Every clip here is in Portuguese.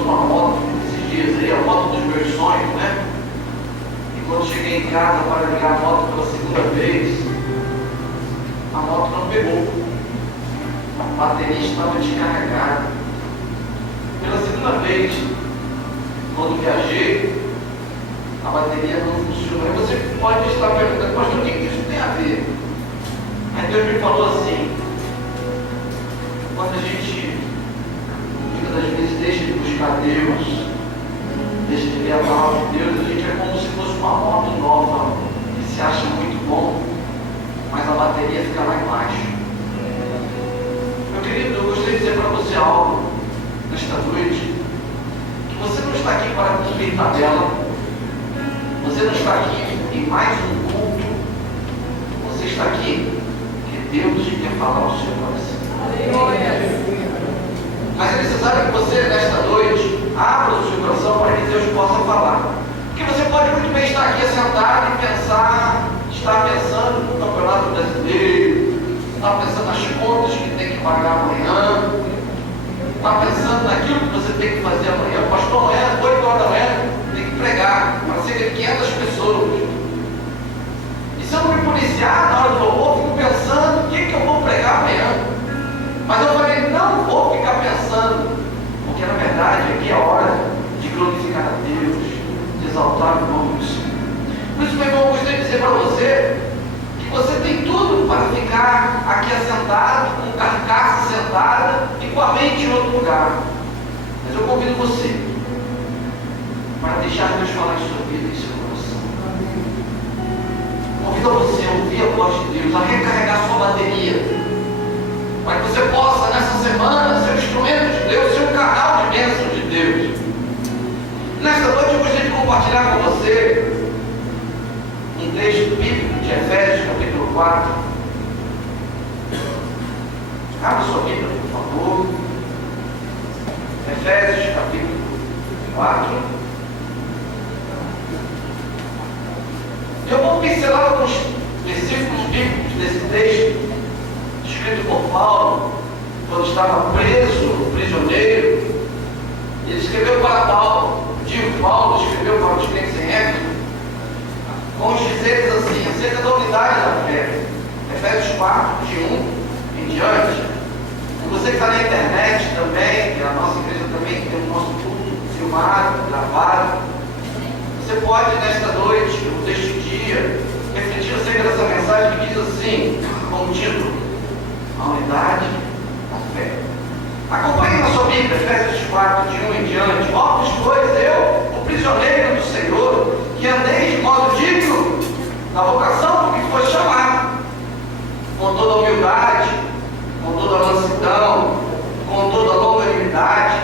compramos uma moto esses dias aí, a moto dos meus sonhos, né? E quando cheguei em casa para ligar a moto pela segunda vez, a moto não pegou. A bateria estava descarregada. Pela segunda vez, quando viajei, a bateria não funcionou. E você pode estar perguntando, pastor, o que isso tem a ver? Aí Deus me falou assim: quando a gente, muitas das vezes, deixa de buscar Deus, deixa de ler a palavra de Deus, a gente é como se fosse uma moto nova, que se acha muito bom, mas a bateria fica lá embaixo. Meu querido, eu gostaria de dizer para você algo nesta noite, que você não está aqui para cumprir tabela, você não está aqui em mais um culto, você está aqui porque Deus quer falar ao seu coração. Mas é necessário que você, nesta noite, abra o seu coração para que Deus possa falar. Porque você pode muito bem estar aqui sentado e estar pensando no campeonato brasileiro, estar pensando nas contas que tem que pagar amanhã, estar pensando naquilo que você tem que fazer amanhã. Pastor, amanhã, 8 horas da manhã, tem que pregar para cerca de 500 pessoas. E se eu não me policiar na hora do louvor, eu fico pensando o que eu vou pregar amanhã. Mas eu falei, não vou ficar pensando, porque na verdade aqui é a hora de glorificar a Deus, de exaltar o nome do Senhor. Por isso, meu irmão, eu gostaria de dizer para você que você tem tudo para ficar aqui assentado, com carcaça sentada e com a mente em outro lugar. Mas eu convido você para deixar Deus falar em sua vida e em seu coração. Convido você a ouvir a voz de Deus, a recarregar sua bateria, para que você possa, nessa semana, ser um instrumento de Deus, ser um canal de bênção de Deus. Nesta noite eu gostaria de compartilhar com você um texto bíblico de Efésios, capítulo 4. Abra sua Bíblia, por favor. Efésios, capítulo 4. Eu vou pincelar alguns versículos bíblicos desse texto, escrito por Paulo, quando estava preso, prisioneiro. Ele escreveu para Paulo, Paulo escreveu para os crentes em Éfeso, com os dizeres assim, acerca da unidade da fé. Efésios 4, de 1 em diante. E você que está na internet também, que a nossa igreja também tem o nosso culto filmado, gravado, você pode nesta noite, ou deste dia, refletir acerca dessa mensagem que diz assim, como título: a unidade da fé. Acompanhe na sua Bíblia, Efésios 4, de 1 em diante. Ó, pois eu, o prisioneiro do Senhor, que andei de modo digno da vocação por que foi chamado, com toda a humildade, com toda a mansidão, com toda a longanimidade,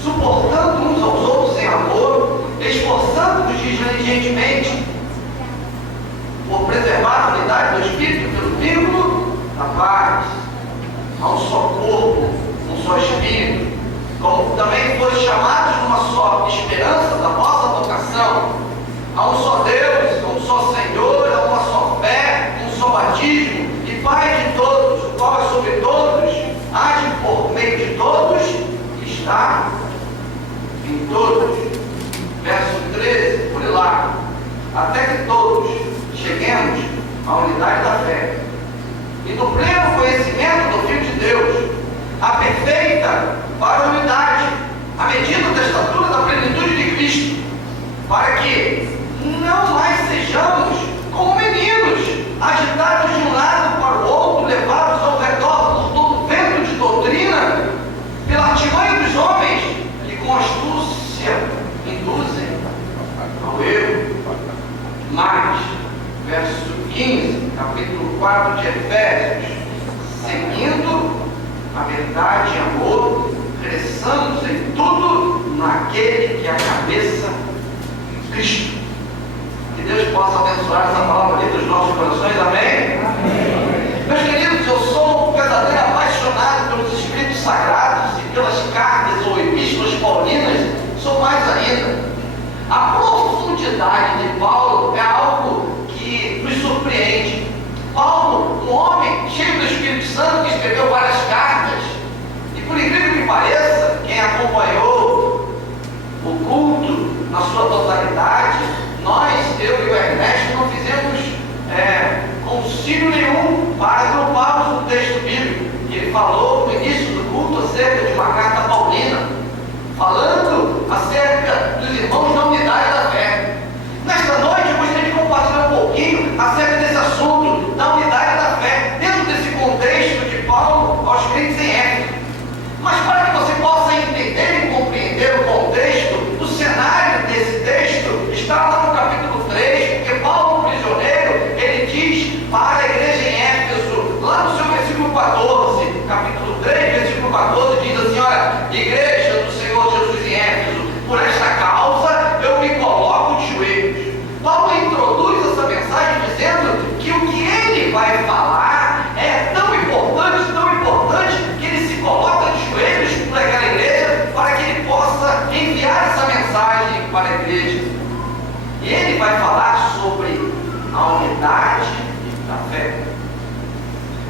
suportando uns aos outros em amor, esforçando-nos diligentemente por preservar a unidade do Espírito pelo vínculo da paz. Há um só corpo, um só Espírito, como também foram chamados numa só esperança da vossa vocação. Há um só Deus, um só Senhor, há uma só fé, um só batismo, e Pai de todos, o qual é sobre todos, age por meio de todos, e está em todos. Verso 13, por lá, até que todos cheguemos à unidade da fé e no pleno conhecimento do Filho de Deus, a perfeita varonilidade, à medida da estatura da plenitude de Cristo, para que não mais sejamos como meninos, agitados de um lado para o outro, levados ao redor por todo vento de doutrina, pela artimanha dos homens, que com astúcia induzem ao erro. Mas, verso 15, capítulo 4 de Efésios, seguindo a verdade e amor, cresçamos em tudo naquele que é a cabeça, Cristo. Que Deus possa abençoar essa palavra ali dos nossos corações, amém? Amém. Meus queridos, eu sou um verdadeiro apaixonado pelos Escritos Sagrados e pelas cartas ou epístolas paulinas, sou mais ainda. A profundidade de Paulo é algo que nos surpreende. Paulo, um homem cheio do Espírito Santo, que escreveu várias cartas, e por incrível que pareça, quem acompanhou Por esta causa eu me coloco de joelhos. Paulo introduz essa mensagem dizendo que o que ele vai falar é tão importante, que ele se coloca de joelhos para aquela igreja, para que ele possa enviar essa mensagem para a igreja. E ele vai falar sobre a unidade da fé.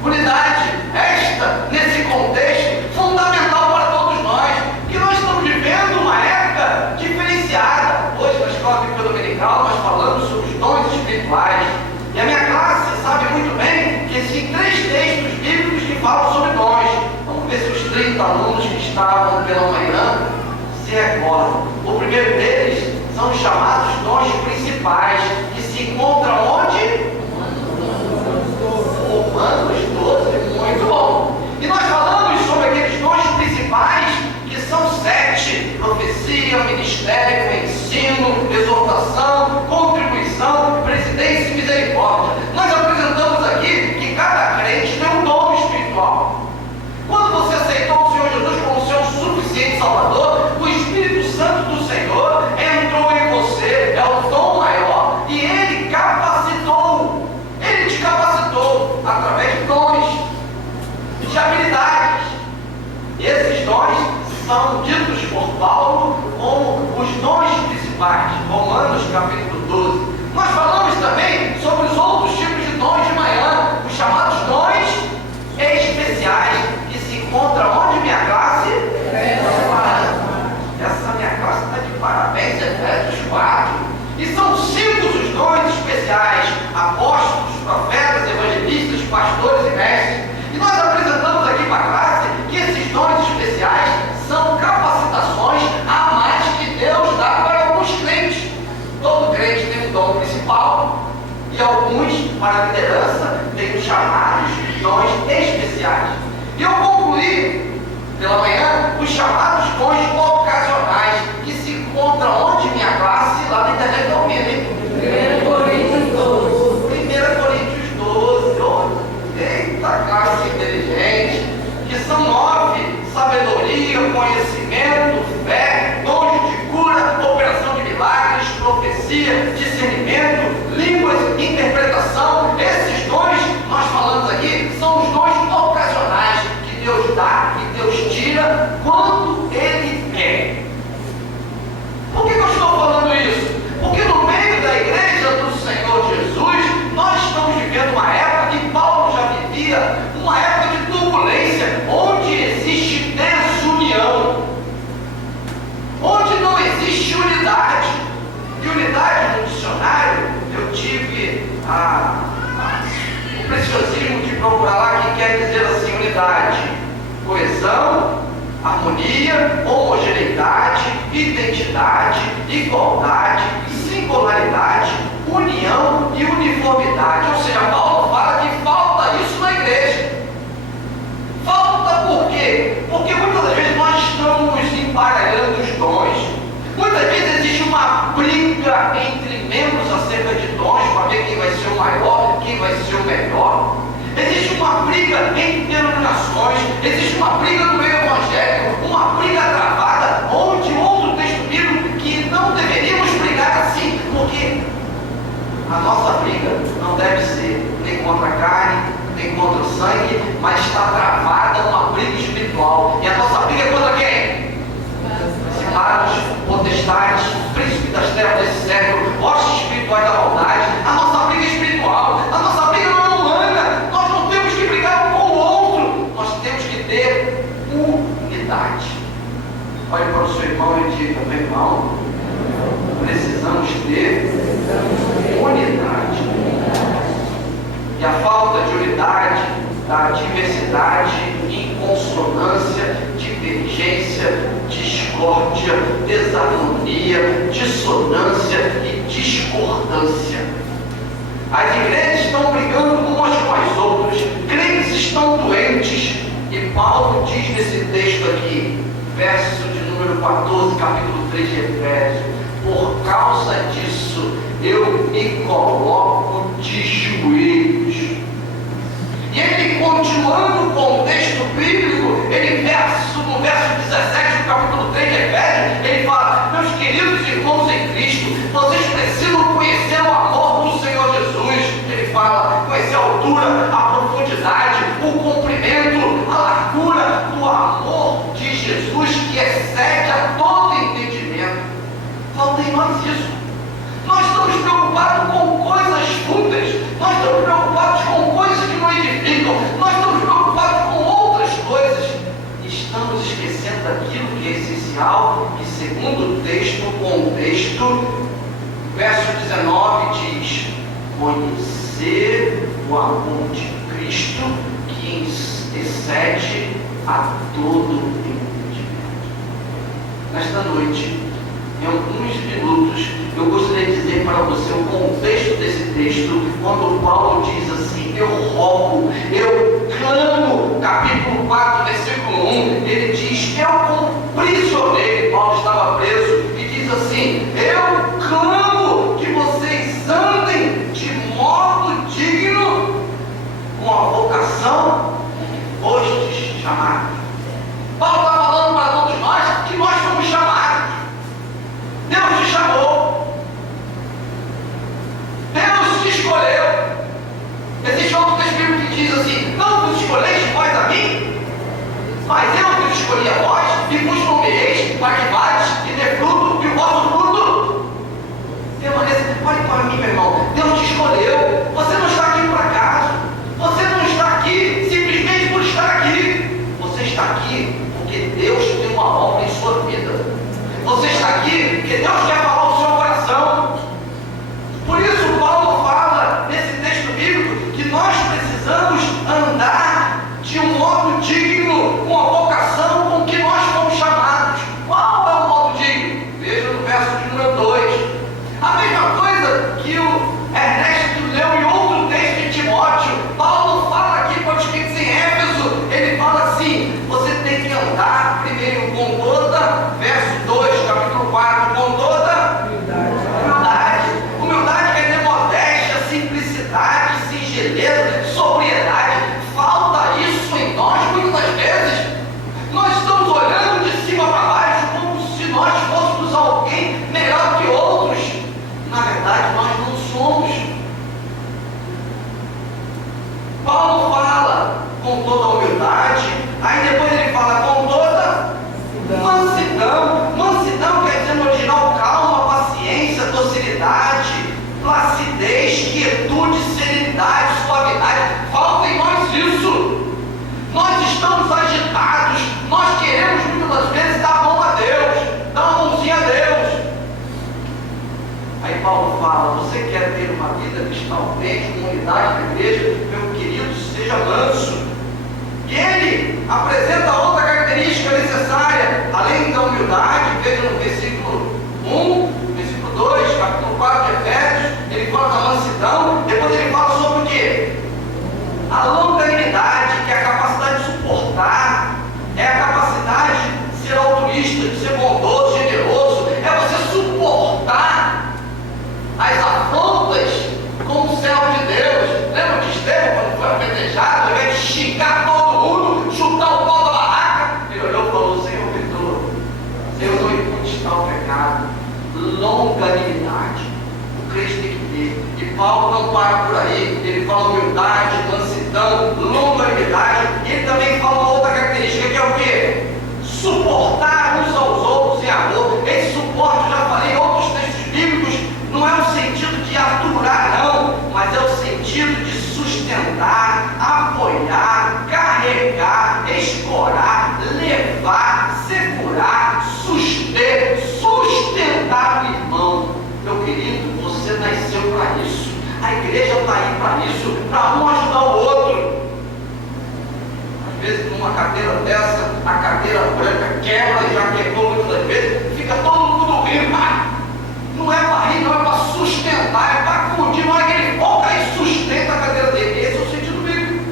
Unidade, esta, nesse contexto, fundamental para todos nós, que nós estamos vivendo uma época diferenciada. Hoje, na escola bíblica dominical, nós falamos sobre os dons espirituais. E a minha classe sabe muito bem que existem 3 textos bíblicos que falam sobre dons. Vamos ver se os 30 alunos que estavam pela manhã se recordam. O primeiro deles são os chamados dons principais, que se encontram onde? Romanos 12, muito bom. E nós falamos sobre aqueles dons principais, que são 7: profecia, ministério, ensino, exortação, contribuição, presidência e misericórdia. Nós apresentamos aqui que cada crente tem um dom espiritual. Quando você aceitou o Senhor Jesus como seu suficiente Salvador, o Espírito Santo do Senhor entrou em você, é o dom maior, e Ele te capacitou através de dons, de habilidades. Esses dons são ditos por Paulo como os dons principais. Romanos capítulo 12. Nós falamos também sobre os outros tipos de dons de manhã, os chamados dons especiais, que se encontram onde, minha classe? Essa minha classe está de parabéns, Efésios 4. E são 5 os dons especiais: apóstolos, profetas, evangelistas, pastores e mestres. E nós apresentamos aqui para a classe que esses dons especiais são capacitações a mais que Deus dá para alguns crentes. Todo crente tem um dom principal, e alguns, para a liderança, têm os chamados dons especiais. E eu concluí pela manhã os chamados dons ocasionais, que se encontram onde, minha classe? Lá na internet não ouvindo, hein? 1 Coríntios 12. 1 Coríntios 12. Oh, eita, classe inteligente. Que são 9: sabedoria, conhecimento, fé, dons de cura, operação de milagres, profecia, discernimento, línguas, interpretação. Esses dons, nós falamos aqui, são os dons ocasionais que Deus dá e Deus tira quando Ele quer. Por que eu estou falando isso? Porque no meio da igreja do Senhor Jesus, nós estamos vivendo uma época que Paulo já vivia, uma época de turbulência, onde existe desunião, onde não existe unidade. E unidade no dicionário, eu tive o preciosismo de procurar lá, que quer dizer assim: unidade, coesão, harmonia, homogeneidade, identidade, igualdade, singularidade, união e uniformidade. Ou seja, Paulo fala que falta isso na igreja. Falta por quê? Porque muitas das vezes nós estamos embaralhando os dons. Muitas vezes existe uma briga entre membros acerca de dons, para ver quem vai ser o maior, quem vai ser o melhor. Existe uma briga entre denominações, existe uma briga no meio evangélico, uma briga travada, onde outro texto bíblico que não deveríamos brigar assim, porque a nossa briga não deve ser nem contra a carne, nem contra o sangue, mas está travada uma briga espiritual. E a nossa briga é contra quem? Principados, potestades, príncipe das trevas desse século, hostes espirituais da maldade. A nossa briga é espiritual, a nossa briga não é humana. Nós não temos que brigar um com o outro, nós temos que ter unidade. Olhe para o seu irmão e diga: meu irmão, precisamos ter unidade. E a falta de unidade dá diversidade, inconsonância, divergência, discórdia, desarmonia, dissonância e discordância. As igrejas estão brigando umas com as outras, crentes estão doentes, e Paulo diz nesse texto aqui, verso de número 14, capítulo 3 de Efésios: por causa disso eu me coloco de joelhos. E ele, continuando com o texto bíblico, no verso 17 do capítulo 3 de Efésios, ele fala: meus especial que, segundo o texto, o contexto, verso 19 diz: conhecer o amor de Cristo que excede a todo entendimento. Nesta noite, em alguns minutos, eu gostaria de dizer para você o contexto desse texto, quando Paulo diz assim: eu rogo, eu clamo, capítulo 4, versículo 1, ele diz: eu como prisioneiro, Paulo estava preso, e diz assim: eu clamo que vocês andem de modo digno, com a vocação que fostes chamados. Paulo está falando para todos nós que nós fomos chamados. Deus te chamou. Deus te escolheu. Existe outro texto que diz assim: não vos escolheis vós a mim, mas eu vos escolhi a vós e vos nomeeis para que vades e dê fruto, e o vosso fruto permaneça. Olhe para mim, meu irmão. Deus te escolheu. Você não está aqui por acaso. Você não está aqui simplesmente por estar aqui. Você está aqui porque Deus tem uma obra em sua vida. Você está aqui porque Deus quer falar ao seu coração. Por isso Paulo fala nesse texto bíblico que nós precisamos andar de um modo digno, com a vocação com que nós fomos chamados. Qual é o modo digno? Veja no verso de número 2. A mesma coisa que o Ernesto leu em outro texto de Timóteo. Paulo fala aqui para os crentes em Éfeso. Ele fala assim: você tem que andar primeiro com toda, verso 2, capítulo 4, com toda humildade. Humildade quer dizer modéstia, simplicidade, singeleza, sobriedade. Falta isso em nós muitas vezes. Nós estamos olhando de cima para baixo como se nós fôssemos alguém melhor que outros. Na verdade, nós não somos. Paulo fala com toda humildade, aí depois ele fala com toda mansidão. Mansidão quer dizer no original calma, paciência, docilidade, placidez, quietude, serenidade, suavidade. Falta em nós isso. Nós estamos agitados, nós queremos muitas das vezes dar a mão a Deus, dar uma mãozinha a Deus. Aí Paulo fala: você quer ter uma vida cristalmente, uma unidade na igreja, meu querido, seja manso. E ele apresenta outra característica necessária, além da humildade. Veja no versículo 1, versículo 2, capítulo 4 de Efésios, ele fala da mansidão. Depois ele fala sobre o quê? A longanimidade, que é a capacidade de suportar, é a capacidade de ser altruísta, de ser bondoso, generoso, é você suportar as afrontas com o servo de Deus. Lembra de Estevão, quando foi apedrejado, ao invés de xingar todo mundo, chutar o pau da barraca, ele olhou e falou: Senhor, perdoa, Senhor, não impute tal pecado. Longanimidade, o crente tem que ter. E Paulo não para por aí, ele fala humildade, mansidão, longanimidade, e ele também fala uma outra característica, que é o quê? Suportar uns aos outros em amor. Esse suporte, eu já falei em outros textos bíblicos, não é o sentido de aturar, não, mas é o sentido de sustentar, apoiar, carregar, escorar, levar, segurar, sustentar o irmão. Meu querido, você nasceu para isso. A igreja está aí para isso, para um ajudar o outro. Às vezes, numa cadeira dessa, a cadeira branca quebra, e já quebrou muitas das vezes, fica todo mundo rindo. Não é para rir, não, é para sustentar, é para continuar que ele volta e sustenta a cadeira dele. Esse é o sentido bíblico.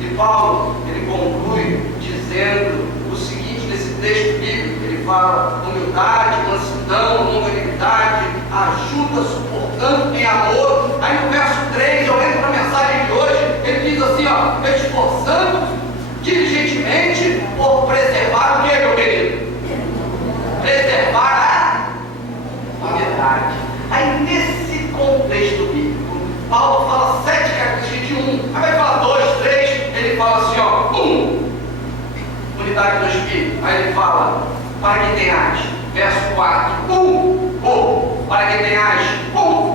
E Paulo, ele conclui dizendo o seguinte nesse texto bíblico: ele fala humildade, mansidão, longanimidade, ajuda, suportando em amor. Aí no verso 3, eu entro na mensagem de hoje, ele diz assim, ó: esforçando diligentemente por preservar o que, meu querido? Preservar a unidade. Aí nesse contexto bíblico, Paulo fala 7 características de um. Aí vai falar 2, 3, ele fala assim, ó: 1, unidade do Espírito. Aí ele fala: para que tenhais, verso 4, para que tenhais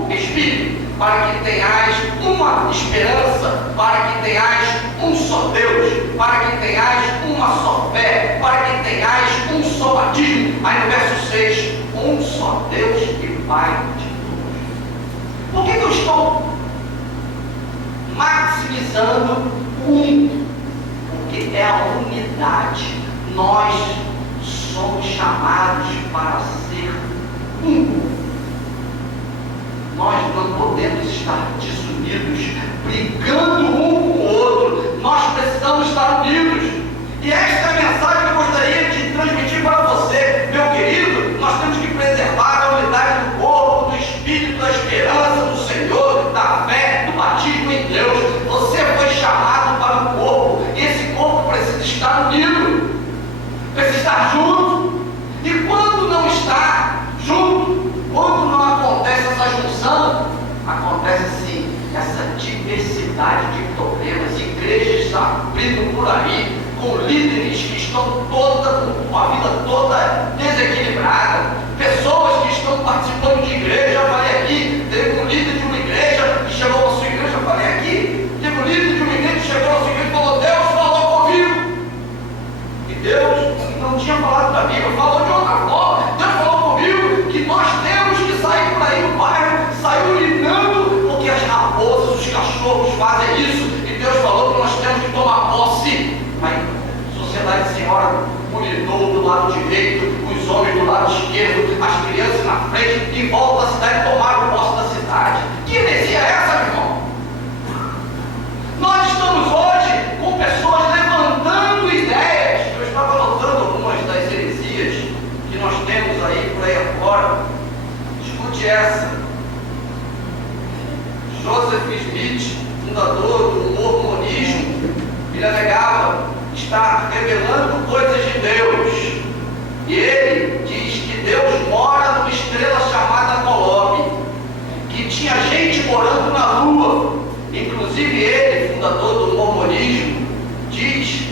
Espírito, para que tenhais uma esperança, para que tenhais um só Deus, para que tenhais uma só fé, para que tenhais um só batismo. Aí no verso 6, um só Deus e Pai de todos. Por que eu estou maximizando um? Porque é a unidade. Nós somos chamados para ser um. Nós não podemos estar desunidos, brigando um com o outro. Nós precisamos estar unidos. E esta é a mensagem que eu gostaria de transmitir para você, meu querido. Nós temos que preservar a unidade do corpo, do espírito, da esperança do Senhor, da fé, do batismo em Deus. Você foi chamado para o corpo. E esse corpo precisa estar unido, precisa estar junto. E quando não está junto, quando não acontece essa junção, acontece sim essa diversidade de problemas. Igrejas estão abrindo por aí, com líderes que estão com a vida toda desequilibrada, pessoas que estão participando de igreja. Eu falei aqui, teve um líder de uma igreja que chegou à sua igreja. Eu falei aqui, teve um líder de uma igreja que chegou à sua igreja e falou: Deus falou comigo. E Deus não tinha falado da Bíblia, falou de outra forma. Deus falou comigo que nós temos que sair por aí no bairro, sair urinando, porque as raposas, os cachorros fazem isso. E Deus falou que nós temos que tomar posse. Aí, Sociedade Senhora urinou do lado direito, os homens do lado esquerdo, as crianças na frente, em volta da cidade, tomaram posse da cidade. Que heresia é essa, meu irmão? Nós estamos hoje com pessoas levantando ideias. Eu estava anotando algumas das heresias que nós temos aí por aí afora. Escute essa. Joseph Smith, fundador do mormonismo, ele alegava estar revelando coisas de Deus. E ele diz que Deus mora numa estrela chamada Colobe, que tinha gente morando na Lua. Inclusive ele, fundador do mormonismo, diz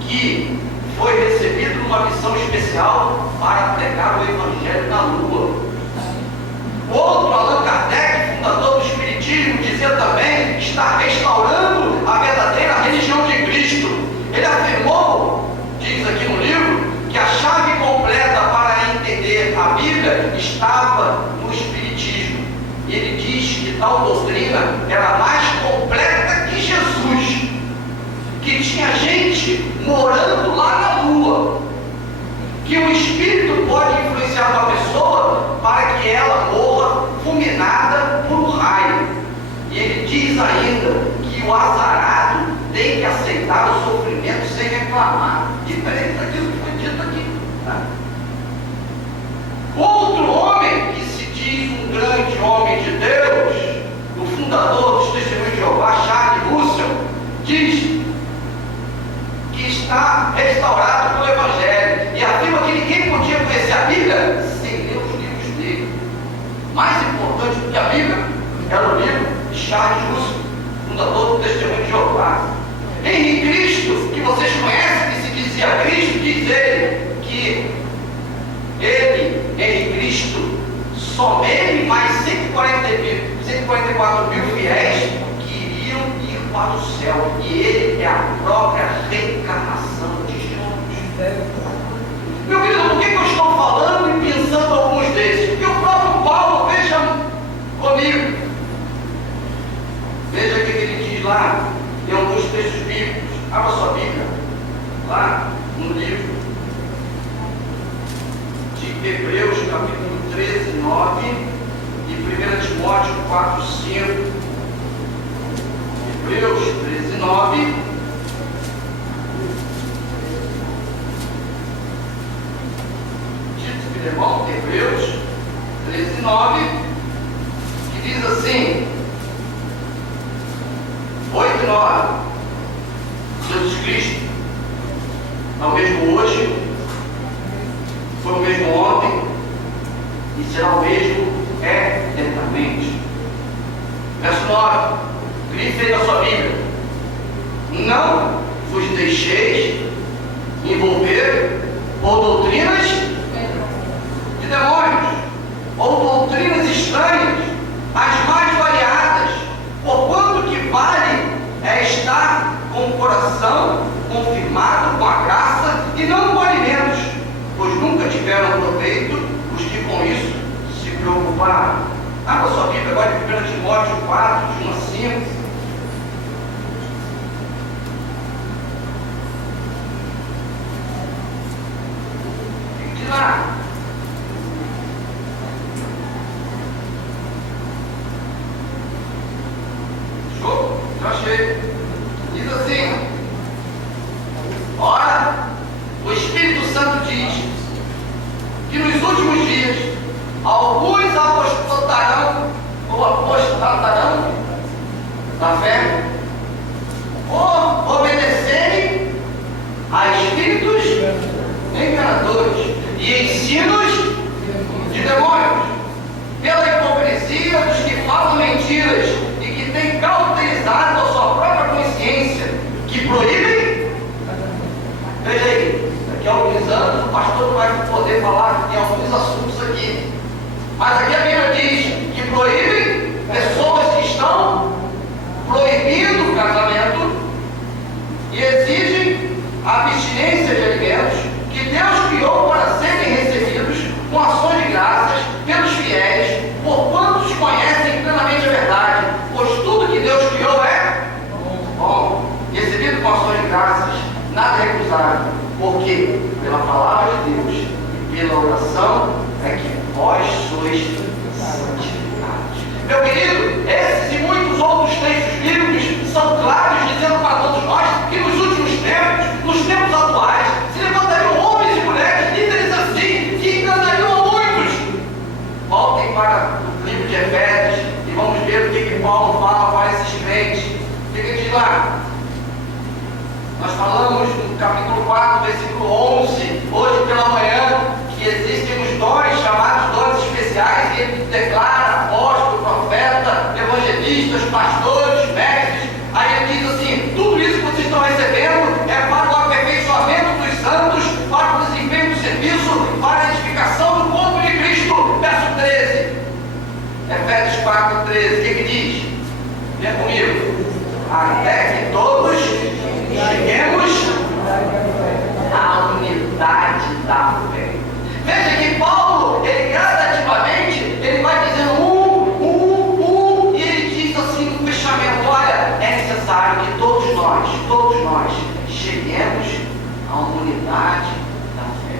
que foi recebido numa missão especial para pregar o Evangelho na Lua. Outro, Allan Kardec, fundador do Espiritismo, dizia também que está restaurando a verdadeira religião de Cristo. Ele afirmou, diz aqui no livro, que a chave completa para entender a Bíblia estava no Espiritismo. Ele diz que tal doutrina era mais completa que Jesus, que tinha gente morando lá na Lua, que o Espírito pode influenciar uma pessoa para que ela morra fulminada por um raio. E ele diz ainda que o azarado tem que aceitar o sofrimento sem reclamar, diferente daquilo que foi dito aqui. Tá? Outro homem que se diz um grande homem de Deus, o fundador dos Testemunhos de Jeová, Charles Russell, diz que está restaurado pelo Evangelho e afirma que ninguém podia conhecer a Bíblia sem ler os livros dele. Mais importante do que a Bíblia era o livro de Charles Russell, fundador do Testemunho de Jeová. Henri Cristo, que vocês conhecem, que se dizia Cristo, diz ele que Henri Cristo, só ele mais 144 mil fiéis queriam ir para o céu, e ele é a própria reencarnação de Jesus. Meu querido, por que eu estou falando e pensando alguns desses? Porque o próprio Paulo, veja comigo, veja o que ele diz lá em alguns textos bíblicos. Abra sua Bíblia lá no livro de Hebreus, capítulo 13, 9, e 1 Timóteo 4, 5. Hebreus 13, 9. Tito Filemão, Hebreus 13, 9, que diz assim: 8 e 9. Jesus Cristo é o mesmo hoje, foi o mesmo ontem e será o mesmo eternamente. Verso 9. Grite aí na sua Bíblia: não vos deixeis envolver por doutrinas de demônios, ou doutrinas estranhas, as mais variadas, porquanto que vale é estar com o coração firmado com a graça e não com alimentos, pois nunca tiveram proveito os que com isso se preocuparam. Abra sua Bíblia agora em 1 Timóteo 4, de 1 a 5. Diz lá. Show? Já achei. Diz assim: ora, o Espírito Santo diz que nos últimos dias alguns apostatarão da fé, ou obedecerem a espíritos enganadores e ensinos de demônios, pela hipocrisia dos que falam mentiras e que têm cauterizado a sua própria consciência, que proíbem. Veja aí, daqui a alguns anos o pastor não vai poder falar que tem alguns assuntos aqui, mas aqui a Bíblia diz que proíbem pessoas que estão proibindo o casamento e exigem a abstinência de alimentos que Deus criou para serem recebidos com ações de graças pelos fiéis, por quantos conhecem plenamente a verdade, pois tudo que Deus criou é bom, recebido com ações de graças, nada é recusável, porque pela palavra de Deus e pela oração é que vós sois santificados. Meu querido, esses e muitos outros textos bíblicos são claros, dizendo para todos nós que nos últimos tempos, nos tempos atuais, se levantariam homens e mulheres, líderes assim, que enganariam a muitos. Voltem para o livro de Efésios e vamos ver o que Paulo fala para esses crentes. O que diz lá? Nós falamos no capítulo 4, versículo 11, hoje pela manhã, que existem os dons chamados dons especiais, e ele declara apóstolo, profeta, evangelistas, pastores, mestres. Aí ele diz assim: tudo isso que vocês estão recebendo é para o aperfeiçoamento dos santos, para o desempenho do serviço, para a edificação do corpo de Cristo. Verso 13, Efésios 4, 13, o que diz? Vem comigo. Até que todos cheguemos à unidade da fé. Veja que Paulo, ele gradativamente, ele vai dizendo e ele diz assim no fechamento: olha, é necessário que todos nós cheguemos à unidade da fé.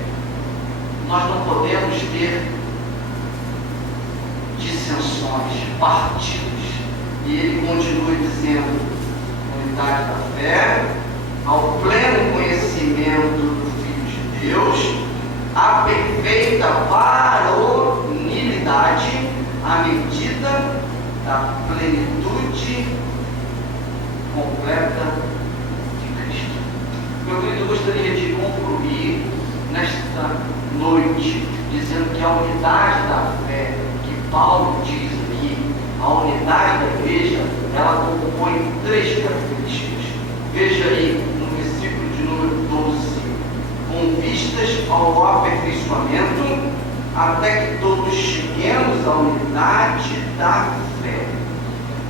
Nós não podemos ter dissensões, partidos. E ele continua dizendo: unidade da fé, ao pleno conhecimento do Filho de Deus, a perfeita varonilidade, à medida da plenitude completa de Cristo. Meu querido, eu gostaria de concluir nesta noite dizendo que a unidade da fé que Paulo diz aqui, a unidade da igreja, ela compõe três características. Veja aí no versículo de número 12: com vistas ao aperfeiçoamento, até que todos cheguemos à unidade da fé.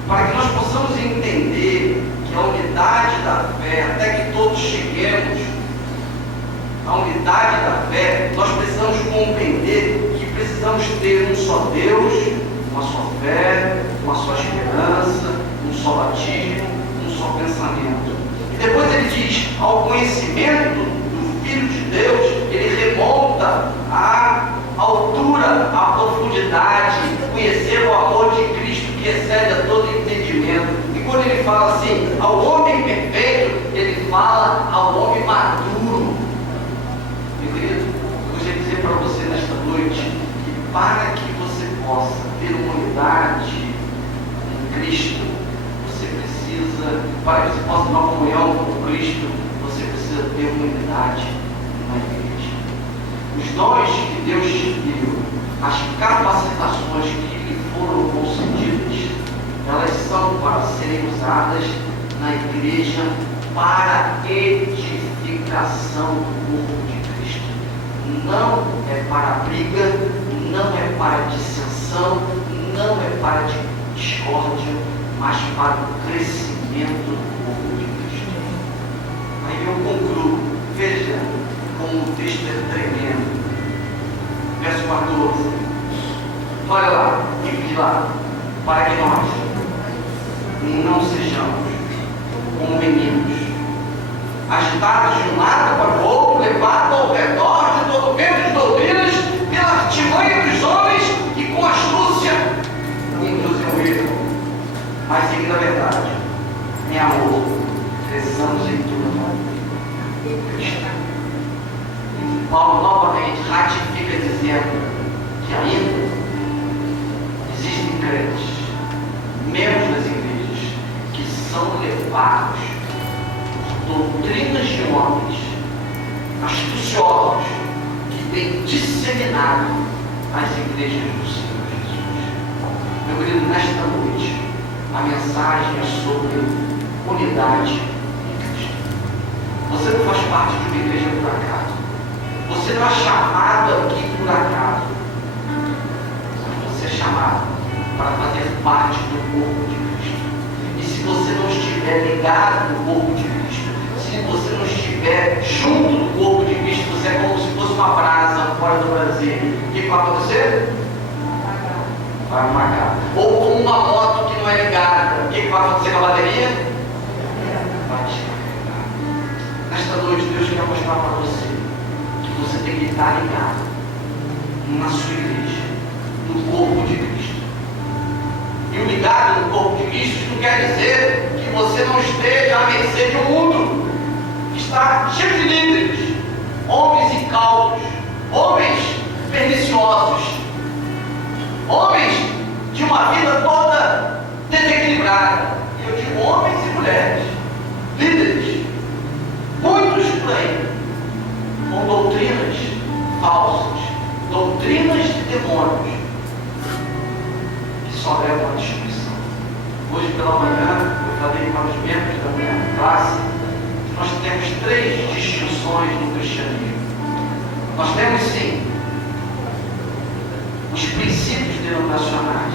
Para que nós possamos entender que a unidade da fé, até que todos cheguemos à unidade da fé, nós precisamos compreender que precisamos ter um só Deus, uma só fé, uma só esperança, um só batismo, um só pensamento. E depois ele diz: ao conhecimento do Filho de Deus, ele remonta à altura, à profundidade, conhecer o amor de Cristo que excede a todo entendimento. E quando ele fala assim, ao homem perfeito, ele fala ao homem maduro. Meu querido, eu gostaria de dizer para você nesta noite que para que você possa ter uma unidade em Cristo, você precisa, para que você possa ter uma comunhão com Cristo, você precisa ter uma unidade na igreja. Os dons que Deus te deu, as capacitações que lhe foram concedidas, elas são para serem usadas na igreja para edificação do corpo de Cristo. Não é para briga, não é para dissensão, não é para discórdia, mas para o crescimento do corpo de Cristo. Aí eu concluo Olha lá, e diz lá, para que nós não sejamos como meninos, agitados de um lado para o outro, levados ao redor de todo vento de doutrinas, pela artimanha dos homens e com astúcia induzem o erro, mas seguindo a verdade, em amor, cresçamos em tudo cristão. Paulo novamente ratifica dizendo que ainda existem crentes, membros das igrejas, que são levados por doutrinas de homens astuciosos que têm disseminado as igrejas do Senhor Jesus. Meu querido, nesta noite, a mensagem é sobre unidade em Cristo. Você não faz parte de uma igreja por acaso. Você não é chamado aqui por acaso. Você é chamado para fazer parte do corpo de Cristo. E se você não estiver ligado no corpo de Cristo, se você não estiver junto do corpo de Cristo, você é como se fosse uma brasa fora do Brasil. O que vai acontecer? Vai apagar. Ou como uma moto que não é ligada. O que vai acontecer com a bateria? Vai descarregar. Nesta noite, Deus quer mostrar para você que você tem que estar ligado na sua igreja, no corpo de Cristo. E o ligado no corpo de Cristo, isso não quer dizer que você não esteja à mercê de um mundo que está cheio de líderes, homens incautos, homens perniciosos, homens de uma vida toda desequilibrada. E eu digo homens e mulheres, líderes, muitos por aí, com doutrinas falsas, doutrinas de demônios, que só levam à destruição. Hoje pela manhã, eu falei para os membros da minha classe que nós temos 3 distinções no cristianismo. Nós temos sim os princípios denominacionais.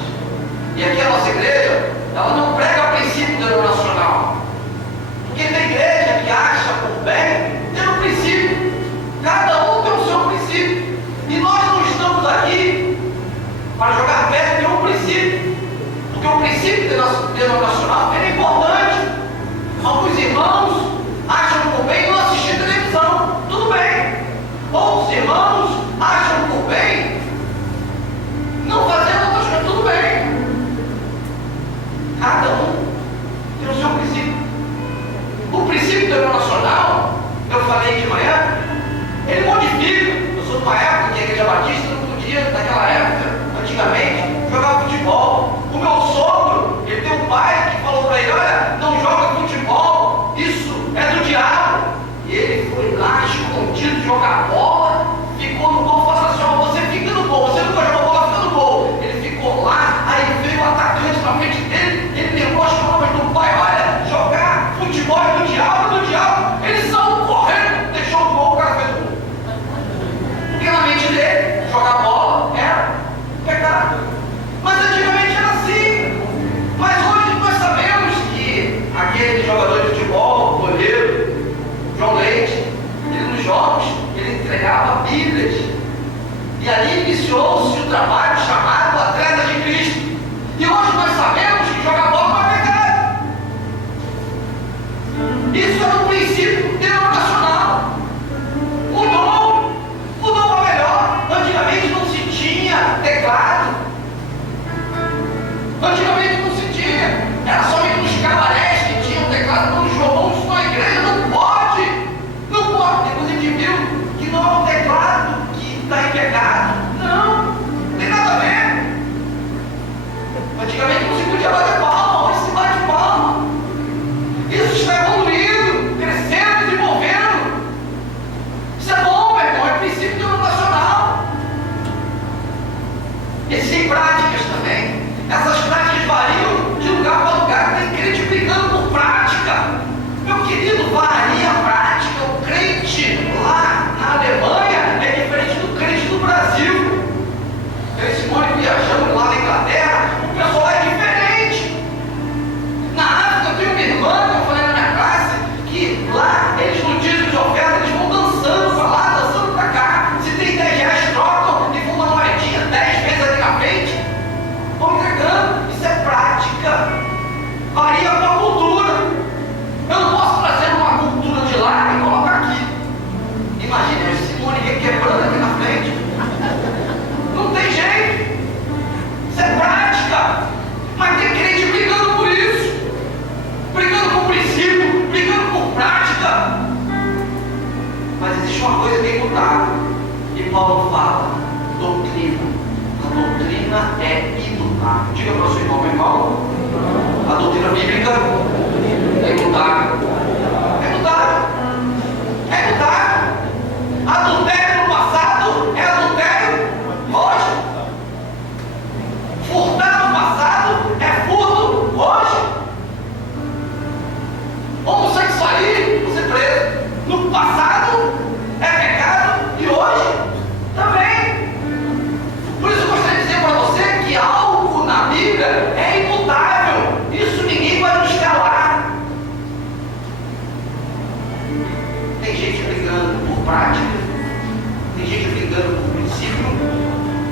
E aqui a nossa igreja, ela não prega princípio denominacional. Porque tem igreja que acha por bem ter um princípio. Cada um tem o seu princípio. E nós não estamos aqui para jogar pedra em nenhum princípio. Porque o princípio denominacional é importante. Alguns irmãos acham por bem não assistir televisão. Tudo bem. Outros irmãos acham por bem não fazer outras coisas. Tudo bem. Cada um tem o seu princípio. O princípio denominacional, eu falei de manhã, ele modifica. Eu sou de uma época que a igreja batista não podia, naquela época, antigamente, jogar futebol. O meu sogro, ele tem um pai que falou para ele: olha, não joga futebol, isso é do diabo. E ele foi lá escondido jogar bola, ficou no gol, falou assim: ó, você fica no gol, você nunca jogou bola, fica no gol. Ele ficou lá, aí veio o atacante na frente dele, ele levou as palavras do pai: olha, jogar futebol é do diabo, é do diabo. Ele saiu correndo, deixou o gol, o cara fez o gol. Porque na mente dele, jogar bola era pecado. Mas antigamente era assim. Mas hoje nós sabemos que aquele jogador de futebol, o goleiro, João Leite, ele nos jogos, ele entregava Bíblias. E ali iniciou-se o trabalho chamado Atleta de Cristo. E hoje nós sabemos que jogar bola não é pecado. Isso era um princípio denominacional. Mudou para melhor. Antigamente não se tinha teclado. Antigamente não se tinha. Era somente nos cabarés que tinham teclado. Quando jogou isso na igreja, não pode. Não pode. Depois a gente viu que não é um teclado que está em pecado. Não tem nada a ver. Antigamente não se podia bater palma, hoje se bate palma. Isso está evoluindo, crescendo, desenvolvendo. Isso é bom, meu irmão, é princípio denominacional. Existem práticas também. Essas práticas variam de lugar para lugar. Tem crente brigando por prática. Meu querido, varia a prática. O crente lá na Alemanha é diferente do crente do Brasil. Eu e Simone viajamos lá na Inglaterra, o pessoal é diferente. Na África eu tenho uma irmã, que eu falei na minha classe, que lá eles no dízimo de oferta, eles vão dançando para lá, dançando para cá. Se tem 10 reais, trocam e vão uma moedinha 10 vezes ali na frente. doutrina é imutável. Diga para o seu irmão, meu irmão, a doutrina bíblica é imutável. É imutável. É imutável. Adultério no passado é adultério hoje. Furtar no passado é furto hoje. Homossexualismo, você preso no passado é pecado e hoje também. Por isso eu gostaria de dizer para você que algo na Bíblia é imutável. Isso ninguém vai nos calar. Tem gente brigando por prática, tem gente brigando por princípio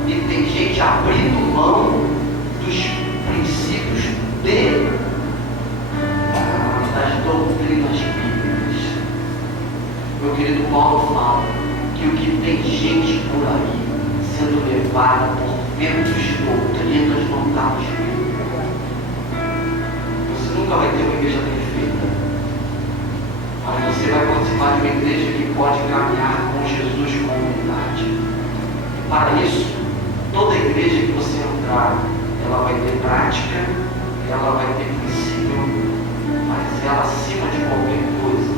e tem gente abrindo mão dos princípios das doutrinas bíblicas. Meu querido Paulo fala que o que tem gente por aí sendo levada por ventos de doutrinas não está nos livros. Você nunca vai ter uma igreja perfeita, mas você vai participar de uma igreja que pode caminhar com Jesus com humildade. E para isso, toda igreja que você entrar, ela vai ter prática, ela vai ter princípio, mas ela, acima de qualquer coisa,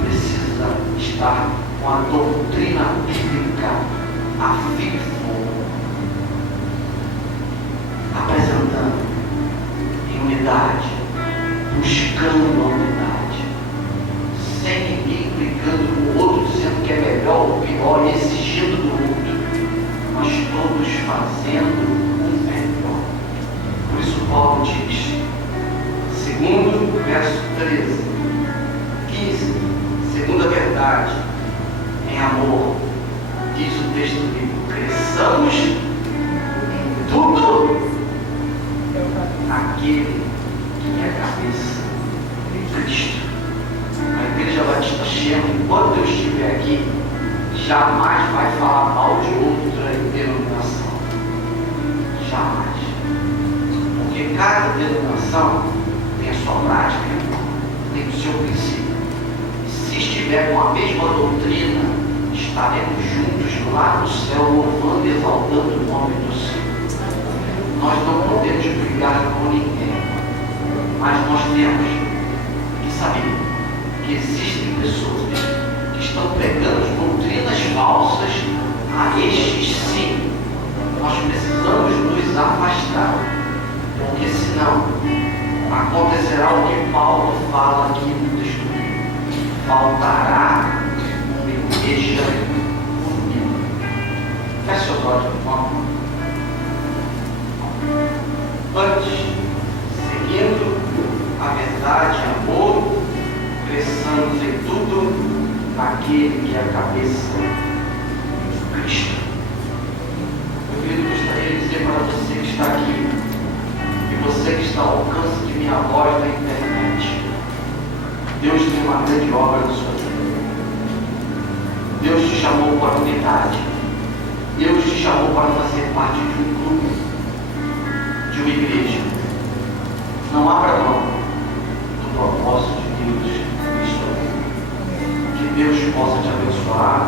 precisa estar com a doutrina bíblica a fio e fogo, apresentando em unidade, buscando a unidade, sem ninguém brigando com o outro, dizendo que é melhor ou pior, e exigindo do outro, mas todos fazendo o melhor. Por isso Paulo diz, segundo verso 13, 15, segunda verdade, em amor, diz o texto bíblico, cresçamos em tudo aquele que é a cabeça de Cristo. A igreja batista chama, enquanto eu estiver aqui, jamais vai falar mal de outra denominação. Jamais. Porque cada denominação tem a sua prática, tem o seu princípio. E se estiver com a mesma doutrina, estaremos juntos lá no céu, louvando e exaltando o nome do Senhor. Nós não podemos brigar com ninguém, mas nós temos que saber que existem pessoas que estão pregando doutrinas falsas. A estes sim, nós precisamos nos afastar, porque senão acontecerá o que Paulo fala aqui no texto bíblico: faltará uma igreja unida. Feche seus olhos, por favor. Antes, seguindo a verdade e amor, cresçamos em tudo naquele que é a cabeça, Cristo. Meu querido, gostaria de dizer para você que está aqui, e você que está ao alcance de minha voz na internet, Deus tem uma grande obra na sua vida. Deus te chamou para a unidade. Deus te chamou para fazer parte de um clube, de uma igreja. Não abra mão do propósito de Deus em sua vida. Que Deus possa te abençoar.